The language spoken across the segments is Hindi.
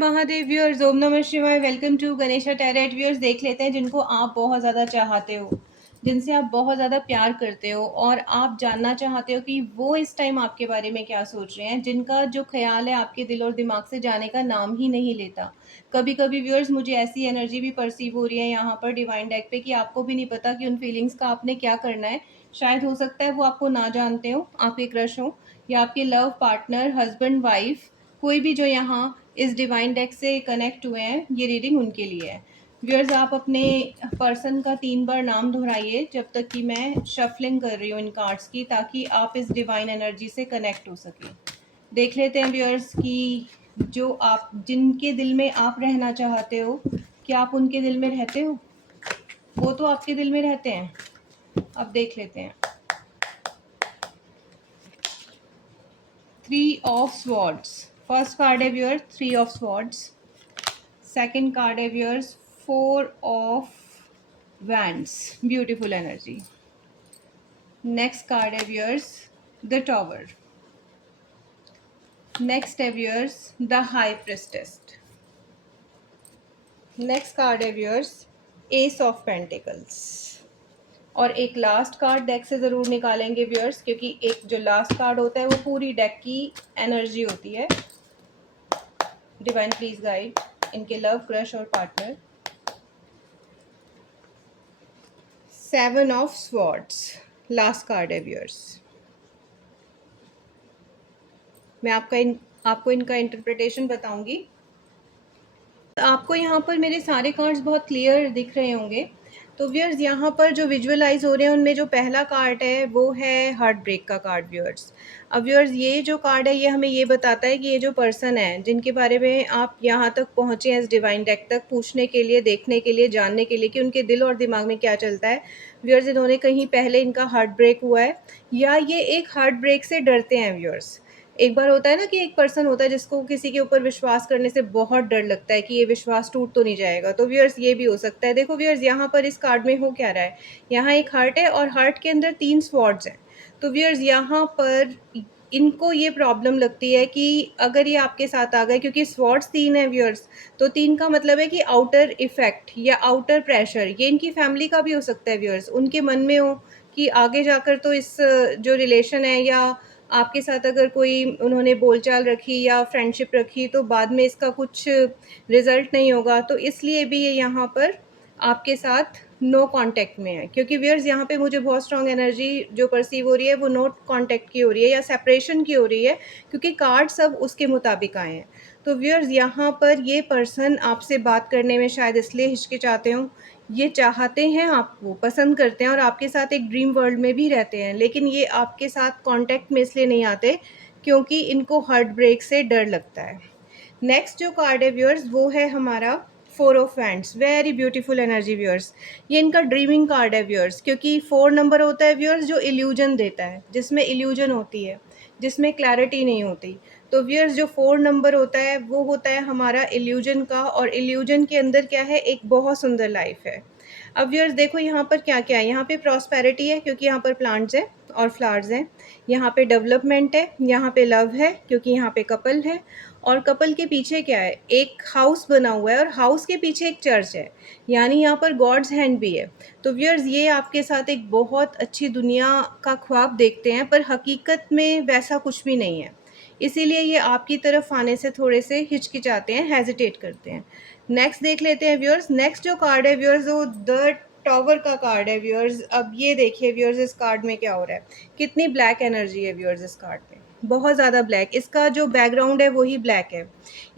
महादेव व्यूअर्स, ओम नमः शिवाय। Welcome to Ganesha tarot viewers. देख लेते हैं जिनको आप बहुत ज़्यादा चाहते हो, जिनसे आप बहुत ज़्यादा प्यार करते हो और आप जानना चाहते हो कि वो इस टाइम आपके बारे में क्या सोच रहे हैं, जिनका जो ख्याल है आपके दिल और दिमाग से जाने का नाम ही नहीं लेता। कभी कभी व्यूअर्स मुझे ऐसी एनर्जी भी परसीव हो रही है यहाँ पर डिवाइन डेक पे कि आपको भी नहीं पता कि उन फीलिंग्स का आपने क्या करना है। शायद हो सकता है वो आपको ना जानते हो, आपके क्रश हो या आपके लव पार्टनर, हस्बैंड, वाइफ, कोई भी जो यहाँ इस डिवाइन डेक से कनेक्ट हुए हैं, ये रीडिंग उनके लिए है। व्यूअर्स, आप अपने पर्सन का 3 बार नाम दोहराइए जब तक कि मैं शफलिंग कर रही हूँ इन कार्ड्स की, ताकि आप इस डिवाइन एनर्जी से कनेक्ट हो सके। देख लेते हैं व्यूअर्स कि जो आप जिनके दिल में आप रहना चाहते हो, क्या आप उनके दिल में रहते हो? वो तो आपके दिल में रहते हैं। अब देख लेते हैं। 3 ऑफ स्वॉर्ड्स फर्स्ट कार्ड है viewers, 3 of swords. Second card है viewers, 4 of wands, beautiful energy. Next card है व्यूअर्स, द टॉवर। नेक्स्ट है viewers, the high priestess. Next card है व्यूअर्स, एस ऑफ पेंटिकल्स। और एक लास्ट कार्ड डेक से ज़रूर निकालेंगे व्यूअर्स, क्योंकि एक जो लास्ट कार्ड होता है वो पूरी डेक की एनर्जी होती है। डिवाइन प्लीज गाइड इनके लव, क्रश और partner. 7 of swords last card है व्यूअर्स। मैं आपको इनका इंटरप्रिटेशन बताऊंगी। आपको यहाँ पर मेरे सारे कार्ड्स बहुत क्लियर दिख रहे होंगे। तो व्यूअर्स, यहाँ पर जो विजुअलाइज हो रहे हैं उनमें जो पहला कार्ड है वो है हार्ट ब्रेक का कार्ड व्यूअर्स। अब व्यूअर्स, ये जो कार्ड है ये हमें ये बताता है कि ये जो पर्सन है जिनके बारे में आप यहाँ तक पहुँचे हैं इस डिवाइन डेक तक, पूछने के लिए, देखने के लिए, जानने के लिए कि उनके दिल और दिमाग में क्या चलता है। व्यूअर्स, इन्होंने कहीं पहले इनका हार्ट ब्रेक हुआ है या ये एक हार्ट ब्रेक से डरते हैं व्यूअर्स। एक बार होता है ना कि एक पर्सन होता है जिसको किसी के ऊपर विश्वास करने से बहुत डर लगता है कि ये विश्वास टूट तो नहीं जाएगा। तो व्यूअर्स, ये भी हो सकता है। देखो व्यूअर्स, यहाँ पर इस कार्ड में हो क्या रहा है, यहाँ एक हार्ट है और हार्ट के अंदर 3 स्वॉर्ड्स हैं। तो व्यूअर्स, यहाँ पर इनको ये प्रॉब्लम लगती है कि अगर ये आपके साथ आ गए, क्योंकि स्वॉर्ड्स 3 है व्यूअर्स, तो 3 का मतलब है कि आउटर इफेक्ट या आउटर प्रेशर, ये इनकी फैमिली का भी हो सकता है व्यूअर्स। उनके मन में हो कि आगे जाकर तो इस जो रिलेशन है या आपके साथ अगर कोई उन्होंने बोलचाल रखी या फ्रेंडशिप रखी तो बाद में इसका कुछ रिजल्ट नहीं होगा, तो इसलिए भी ये यहाँ पर आपके साथ नो कांटेक्ट में है। क्योंकि व्यूअर्स, यहाँ पे मुझे बहुत स्ट्रांग एनर्जी जो परसीव हो रही है वो नो कांटेक्ट की हो रही है या सेपरेशन की हो रही है, क्योंकि कार्ड सब उसके मुताबिक आए हैं। तो व्यूअर्स, यहाँ पर ये पर्सन आपसे बात करने में शायद इसलिए हिचकिचाते हों, ये चाहते हैं, आपको पसंद करते हैं और आपके साथ एक ड्रीम वर्ल्ड में भी रहते हैं, लेकिन ये आपके साथ कांटेक्ट में इसलिए नहीं आते क्योंकि इनको हार्ट ब्रेक से डर लगता है। नेक्स्ट जो कार्ड है व्यूअर्स वो है हमारा 4 of wands, very beautiful energy viewers. ये इनका ड्रीमिंग कार्ड है व्यूअर्स, क्योंकि 4 नंबर होता है व्यूअर्स जो इल्यूजन देता है, जिसमें इल्यूजन होती है, जिसमें क्लैरिटी नहीं होती। तो व्यूअर्स, जो 4 नंबर होता है वो होता है हमारा इल्यूजन का, और इल्यूजन के अंदर क्या है, एक बहुत सुंदर लाइफ है। अब व्यूअर्स देखो यहाँ पर क्या क्या है, यहाँ पे प्रॉस्पेरिटी है क्योंकि यहाँ पर प्लांट्स हैं और फ्लावर्स हैं, यहाँ पे डेवलपमेंट है, यहाँ पे लव है क्योंकि यहाँ पे कपल है, और कपल के पीछे क्या है, एक हाउस बना हुआ है और हाउस के पीछे एक चर्च है, यानी यहाँ पर गॉड्स हैंड भी है। तो व्यूअर्स, ये आपके साथ एक बहुत अच्छी दुनिया का ख्वाब देखते हैं, पर हकीकत में वैसा कुछ भी नहीं है, इसीलिए ये आपकी तरफ आने से थोड़े से हिचकिचाते हैं, हेजिटेट करते हैं। नेक्स्ट देख लेते हैं व्यूअर्स। नेक्स्ट जो कार्ड है व्यूअर्स वो द टॉवर का कार्ड है व्यूअर्स। अब ये देखिए व्यूअर्स, इस कार्ड में क्या हो रहा है, कितनी ब्लैक एनर्जी है व्यूअर्स इस कार्ड में, बहुत ज़्यादा ब्लैक। इसका जो बैकग्राउंड है वही ब्लैक है,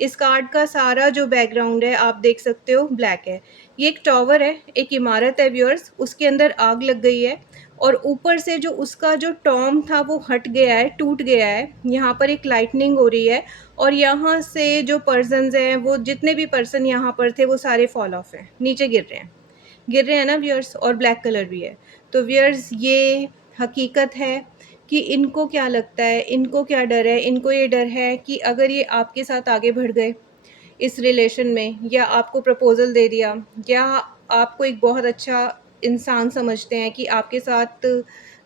इस कार्ड का सारा जो बैकग्राउंड है आप देख सकते हो ब्लैक है। ये एक टॉवर है, एक इमारत है व्यूअर्स, उसके अंदर आग लग गई है और ऊपर से जो उसका जो टॉम था वो हट गया है, टूट गया है। यहाँ पर एक लाइटनिंग हो रही है और यहाँ से जो पर्सन्स हैं, वो जितने भी पर्सन यहाँ पर थे वो सारे फॉल ऑफ हैं, नीचे गिर रहे हैं ना व्यूअर्स, और ब्लैक कलर भी है। तो व्यूअर्स, ये हकीकत है कि इनको क्या लगता है, इनको क्या डर है, इनको ये डर है कि अगर ये आपके साथ आगे बढ़ गए इस रिलेशन में, या आपको प्रपोज़ल दे दिया, या आपको एक बहुत अच्छा इंसान समझते हैं कि आपके साथ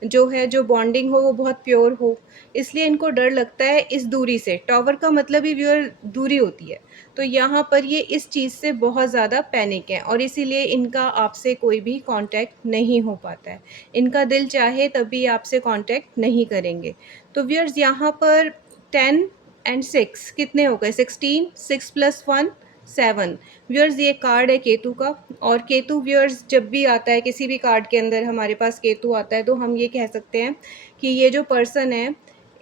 जो बॉन्डिंग हो वो बहुत प्योर हो, इसलिए इनको डर लगता है इस दूरी से। टॉवर का मतलब ही व्यूअर दूरी होती है, तो यहाँ पर ये इस चीज़ से बहुत ज़्यादा पैनिक है और इसीलिए इनका आपसे कोई भी कांटेक्ट नहीं हो पाता है। इनका दिल चाहे तब भी आपसे कांटेक्ट नहीं करेंगे। तो व्यूअर्स यहाँ पर 10 एंड 6 कितने हो गए? 16, 6 + 1 7। व्यूअर्स ये कार्ड है केतु का, और केतु व्यूअर्स जब भी आता है किसी भी कार्ड के अंदर हमारे पास केतु आता है तो हम ये कह सकते हैं कि ये जो पर्सन है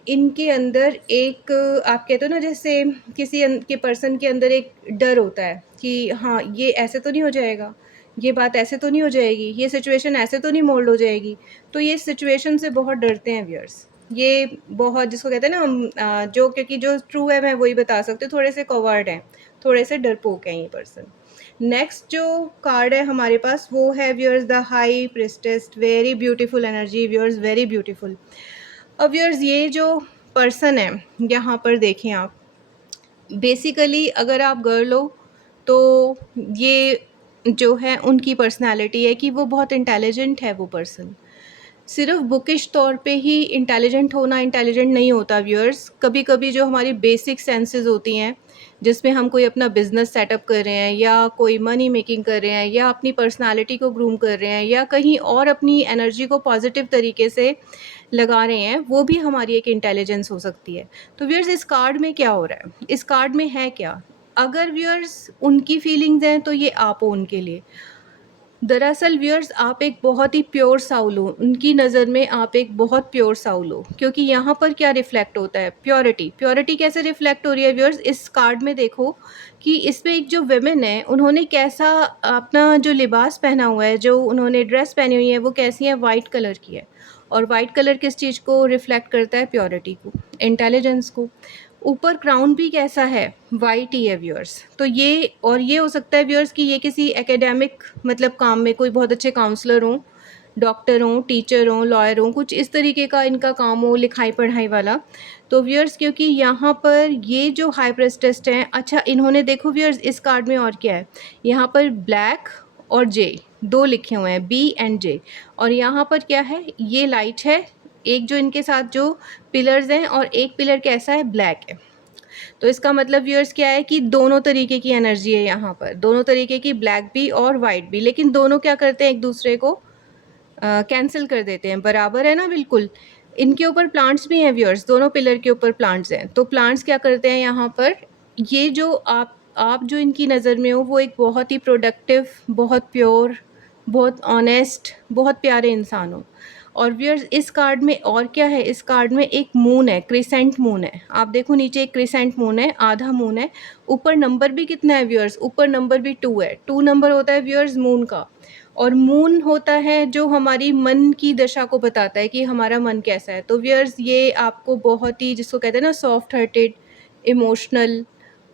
इनके अंदर एक, आप कहते हो ना जैसे किसी के पर्सन के अंदर एक डर होता है कि हाँ ये ऐसे तो नहीं हो जाएगा, ये बात ऐसे तो नहीं हो जाएगी, ये सिचुएशन ऐसे तो नहीं मोल्ड हो जाएगी। तो ये सिचुएशन से बहुत डरते हैं व्यूअर्स। ये बहुत, जिसको कहते हैं ना हम जो, क्योंकि जो ट्रू है मैं वही बता सकती हूँ, थोड़े से कवर्ड हैं, थोड़े से डरपोक हैं ये पर्सन। नेक्स्ट जो कार्ड है हमारे पास वो है viewers the high priestess. Very beautiful energy viewers, very beautiful. अब व्यूअर्स ये जो पर्सन है यहाँ पर देखें आप, बेसिकली अगर आप गर्ल हो तो ये जो है उनकी पर्सनालिटी है कि वो बहुत इंटेलिजेंट है। वो पर्सन सिर्फ बुकिश तौर पे ही इंटेलिजेंट होना इंटेलिजेंट नहीं होता व्यूअर्स। कभी कभी जो हमारी बेसिक सेंसेस होती हैं, जिसमें हम कोई अपना बिजनेस सेटअप कर रहे हैं या कोई मनी मेकिंग कर रहे हैं या अपनी पर्सनालिटी को ग्रूम कर रहे हैं या कहीं और अपनी एनर्जी को पॉजिटिव तरीके से लगा रहे हैं, वो भी हमारी एक इंटेलिजेंस हो सकती है। तो व्यूअर्स इस कार्ड में क्या हो रहा है, इस कार्ड में है क्या? अगर व्यूअर्स उनकी फीलिंग्स हैं तो ये आप हो उनके लिए। दरअसल व्यूअर्स आप एक बहुत ही प्योर साउल हो, उनकी नज़र में आप एक बहुत प्योर साउल हो, क्योंकि यहाँ पर क्या रिफ्लेक्ट होता है? प्योरिटी। प्योरिटी कैसे रिफ्लेक्ट हो रही है व्यूअर्स? इस कार्ड में देखो कि इसमें एक जो विमेन है उन्होंने कैसा अपना जो लिबास पहना हुआ है, जो उन्होंने ड्रेस पहनी हुई है वो कैसी है? वाइट कलर की है। और वाइट कलर किस चीज़ को रिफ्लेक्ट करता है? प्योरिटी को, इंटेलिजेंस को। ऊपर क्राउन भी कैसा है? वाइट ही है व्यूअर्स। तो ये, और ये हो सकता है व्यूअर्स कि ये किसी एकेडमिक मतलब काम में कोई बहुत अच्छे काउंसलर हों, डॉक्टर हों, टीचर हों, लॉयर हों, कुछ इस तरीके का इनका काम हो, लिखाई पढ़ाई वाला। तो व्यूअर्स क्योंकि यहाँ पर ये जो हाई प्रेस्टेस्ट हैं, अच्छा इन्होंने देखो व्यूअर्स इस कार्ड में और क्या है, यहाँ पर ब्लैक और जे दो लिखे हुए हैं, बी एंड जे। और यहाँ पर क्या है? ये लाइट है, एक जो इनके साथ जो पिलर्स हैं, और एक पिलर कैसा है? ब्लैक है। तो इसका मतलब व्यूअर्स क्या है कि दोनों तरीके की एनर्जी है यहाँ पर, दोनों तरीके की, ब्लैक भी और वाइट भी, लेकिन दोनों क्या करते हैं? एक दूसरे को कैंसिल कर देते हैं। बराबर है ना? बिल्कुल। इनके ऊपर प्लांट्स भी हैं व्यूअर्स, दोनों पिलर के ऊपर प्लांट्स हैं। तो प्लांट्स क्या करते हैं यहाँ पर? ये जो आप जो इनकी नज़र में हो वो एक बहुत ही प्रोडक्टिव, बहुत प्योर, बहुत ऑनेस्ट, बहुत प्यारे इंसान हो। और व्यूअर्स इस कार्ड में और क्या है? इस कार्ड में एक मून है, क्रिसेंट मून है। आप देखो नीचे एक क्रिसेंट मून है, आधा मून है। ऊपर नंबर भी कितना है व्यूअर्स? ऊपर नंबर भी 2 है। 2 नंबर होता है व्यूअर्स मून का। और मून होता है जो हमारी मन की दशा को बताता है कि हमारा मन कैसा है। तो व्यूअर्स ये आपको बहुत ही, जिसको कहते हैं ना, सॉफ्ट हार्टेड, इमोशनल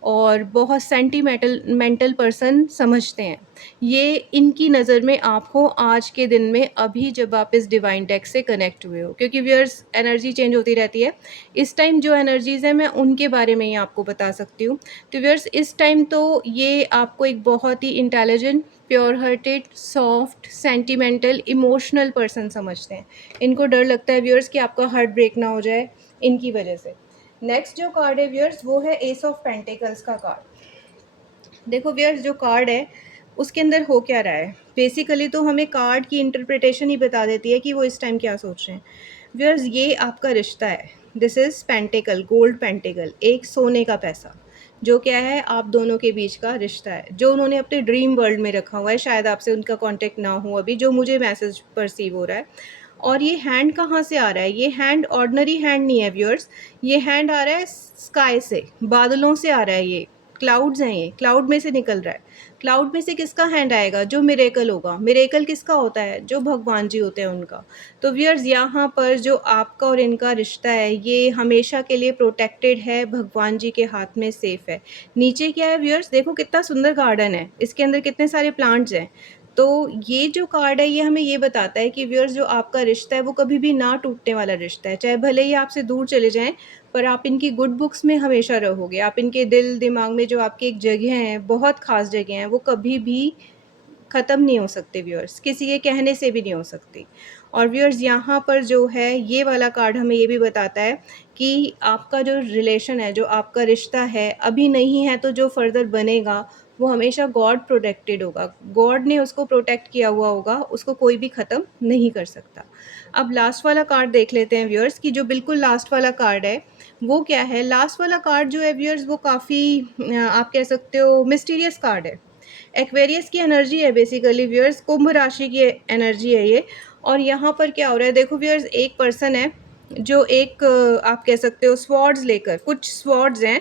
और बहुत मेंटल पर्सन समझते हैं। ये इनकी नज़र में आप हो आज के दिन में, अभी जब आप इस डिवाइन डेक से कनेक्ट हुए हो, क्योंकि व्यूअर्स एनर्जी चेंज होती रहती है। इस टाइम जो एनर्जीज़ हैं मैं उनके बारे में ही आपको बता सकती हूँ। तो व्यूअर्स इस टाइम तो ये आपको एक बहुत ही intelligent, pure hearted, soft, sentimental, emotional person समझते हैं। इनको डर लगता है व्यूअर्स कि आपका हार्ट ब्रेक ना हो जाए इनकी वजह से। नेक्स्ट जो कार्ड है व्यूअर्स वो है एस ऑफ पेंटिकल्स का कार्ड। देखो व्यूअर्स जो कार्ड है उसके अंदर हो क्या रहा है, बेसिकली तो हमें कार्ड की इंटरप्रिटेशन ही बता देती है कि वो इस टाइम क्या सोच रहे हैं। व्यूअर्स ये आपका रिश्ता है, this is pentacle, gold pentacle, एक सोने का पैसा, जो क्या है आप दोनों के बीच का रिश्ता है, जो उन्होंने अपने ड्रीम वर्ल्ड में रखा हुआ है। शायद आपसे उनका कांटेक्ट ना हो अभी, जो मुझे मैसेज परसीव हो रहा है। और ये हैंड कहाँ से आ रहा है? ये हैंड ऑर्डिनरी हैंड नहीं है व्यूअर्स, ये हैंड आ रहा है स्काई से, बादलों से आ रहा है। ये क्लाउड्स हैं, ये क्लाउड में से निकल रहा है। क्लाउड में से किसका हैंड आएगा? जो मिरेकल होगा। मिरेकल किसका होता है? जो भगवान जी होते हैं उनका। तो व्यूअर्स यहाँ पर जो आपका और इनका रिश्ता है ये हमेशा के लिए प्रोटेक्टेड है, भगवान जी के हाथ में सेफ है। नीचे क्या है व्यूअर्स? देखो कितना सुंदर गार्डन है, इसके अंदर कितने सारे प्लांट्स हैं। तो ये जो कार्ड है ये हमें ये बताता है कि व्यूअर्स जो आपका रिश्ता है वो कभी भी ना टूटने वाला रिश्ता है। चाहे भले ही आपसे दूर चले जाएं, पर आप इनकी गुड बुक्स में हमेशा रहोगे। आप इनके दिल दिमाग में जो आपकी एक जगह है, बहुत ख़ास जगह हैं, वो कभी भी ख़त्म नहीं हो सकते व्यूअर्स, किसी के कहने से भी नहीं हो सकती। और व्यूअर्स यहाँ पर जो है ये वाला कार्ड हमें ये भी बताता है कि आपका जो रिलेशन है, जो आपका रिश्ता है, अभी नहीं है तो जो फर्दर बनेगा वो हमेशा गॉड प्रोटेक्टेड होगा। गॉड ने उसको प्रोटेक्ट किया हुआ होगा, उसको कोई भी ख़त्म नहीं कर सकता। अब लास्ट वाला कार्ड देख लेते हैं व्यूअर्स कि जो बिल्कुल लास्ट वाला कार्ड है वो क्या है। लास्ट वाला कार्ड जो है व्यूअर्स वो काफ़ी आप कह सकते हो मिस्टीरियस कार्ड है। एक्वेरियस की एनर्जी है बेसिकली व्यूअर्स, कुंभ राशि की एनर्जी है ये। और यहाँ पर क्या हो रहा है देखो व्यूअर्स, एक पर्सन है जो एक आप कह सकते हो स्वॉर्ड्स लेकर, कुछ स्वॉर्ड्स हैं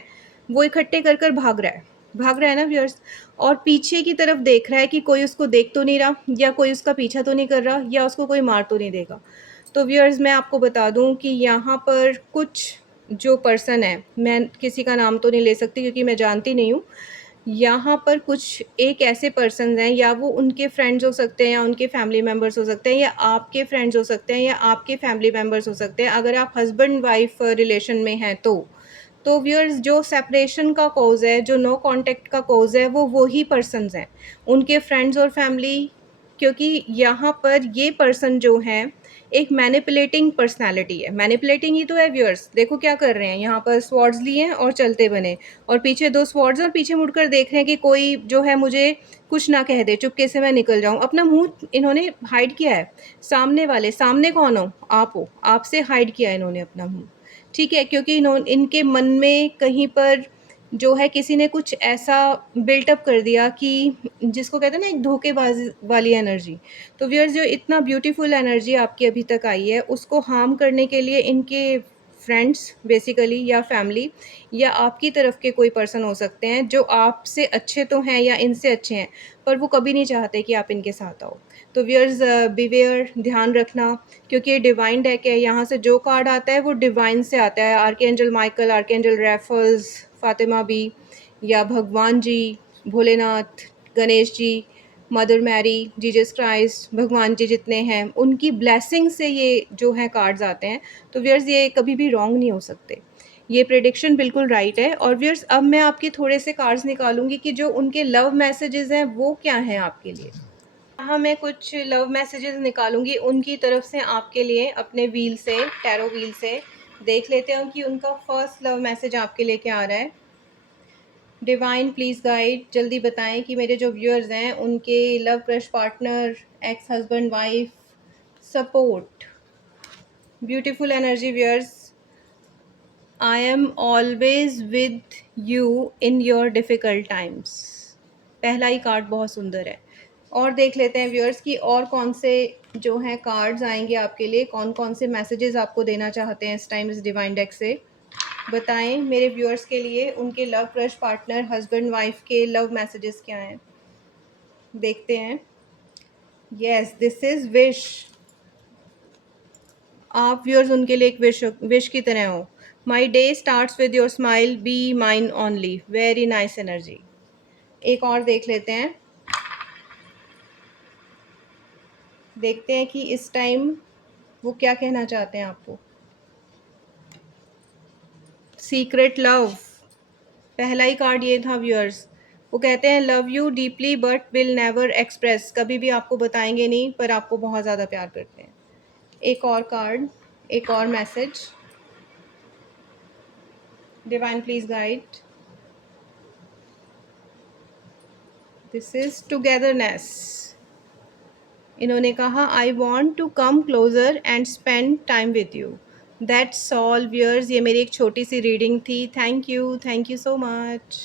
वो इकट्ठे कर कर भाग रहा है ना व्यूअर्स। और पीछे की तरफ देख रहा है कि कोई उसको देख तो नहीं रहा, या कोई उसका पीछा तो नहीं कर रहा, या उसको कोई मार तो नहीं देगा। तो व्यूअर्स मैं आपको बता दूं कि यहाँ पर कुछ जो पर्सन है, मैं किसी का नाम तो नहीं ले सकती क्योंकि मैं जानती नहीं हूँ, यहाँ पर कुछ एक ऐसे पर्सन्स हैं, या वो उनके फ्रेंड्स हो सकते हैं, या उनके फैमिली मेम्बर्स हो सकते हैं, या आपके फ्रेंड्स हो सकते हैं, या आपके फैमिली मेम्बर्स हो सकते हैं। अगर आप हस्बैंड वाइफ रिलेशन में हैं तो व्यूअर्स जो सेपरेशन का कॉज है, जो नो कांटेक्ट का कॉज है, वो ही पर्सन्स हैं, उनके फ्रेंड्स और फैमिली। क्योंकि यहाँ पर ये पर्सन जो है एक मैनिपुलेटिंग पर्सनालिटी है। मैनिपुलेटिंग ही तो है व्यूअर्स, देखो क्या कर रहे हैं, यहाँ पर स्वॉर्ड्स लिए हैं और चलते बने, और पीछे दो स्वॉर्ड्स, और पीछे मुड़कर देख रहे हैं कि कोई जो है मुझे कुछ ना कह दे, चुपके से मैं निकल जाऊँ। अपना मुंह इन्होंने हाइड किया है। सामने वाले, सामने कौन हो, आपसे हाइड किया है इन्होंने अपना मुंह, ठीक है, क्योंकि इनके मन में कहीं पर जो है किसी ने कुछ ऐसा बिल्टअप कर दिया कि जिसको कहते हैं ना एक धोखेबाज वाली एनर्जी। तो व्यूअर्स जो इतना ब्यूटीफुल एनर्जी आपकी अभी तक आई है उसको हार्म करने के लिए इनके फ्रेंड्स बेसिकली, या फैमिली, या आपकी तरफ के कोई पर्सन हो सकते हैं जो आपसे अच्छे तो हैं या इनसे अच्छे हैं, पर वो कभी नहीं चाहते कि आप इनके साथ आओ। तो व्यूअर्स बिवेयर, ध्यान रखना, क्योंकि ये डिवाइन डेक है, यहाँ से जो कार्ड आता है वो डिवाइन से आता है। Archangel Michael, archangel Raphaels, Fatima Bi, या भगवान जी, Bholenath, Ganesh ji, mother Mary, Jesus Christ, भगवान जी जितने हैं उनकी ब्लेसिंग से ये जो है कार्ड्स आते हैं। तो व्यूअर्स ये कभी भी रॉन्ग नहीं हो सकते, ये प्रेडिक्शन बिल्कुल राइट है। और व्यूअर्स अब मैं आपके थोड़े से कार्ड्स निकालूंगी कि जो उनके लव मैसेजेस हैं वो क्या हैं आपके लिए। यहाँ मैं कुछ लव मैसेजेस निकालूंगी उनकी तरफ से आपके लिए, अपने व्हील से, टैरो व्हील से देख लेते हैं कि उनका फर्स्ट लव मैसेज आपके लिए क्या आ रहा है। डिवाइन प्लीज़ गाइड, जल्दी बताएं कि मेरे जो व्यूअर्स हैं उनके love crush partner, ex husband wife, support, beautiful energy viewers. I am always with you in your difficult times, पहला ही कार्ड बहुत सुंदर है। और देख लेते हैं व्यूअर्स कि और कौन से जो हैं कार्ड्स आएंगे आपके लिए, कौन कौन से मैसेजेस आपको देना चाहते हैं इस टाइम इस डिवाइन डेक से। बताएं मेरे व्यूअर्स के लिए उनके love crush partner, husband wife के लव मैसेजेस क्या हैं, देखते हैं। Yes, this is wish. आप व्यूअर्स उनके लिए एक विश की तरह हो। My day starts with your smile, be mine only, very nice energy. एक और देख लेते हैं, देखते हैं कि इस टाइम वो क्या कहना चाहते हैं आपको। सीक्रेट लव, पहला ही कार्ड ये था व्यूअर्स। वो कहते हैं love you deeply but will never express, कभी भी आपको बताएंगे नहीं पर आपको बहुत ज़्यादा प्यार करते हैं। एक और कार्ड, एक और message, divine please guide. This is togetherness. इन्होंने कहा I want to come closer and spend time with you. That's all viewers, ये मेरी एक छोटी सी रीडिंग थी। Thank you so much.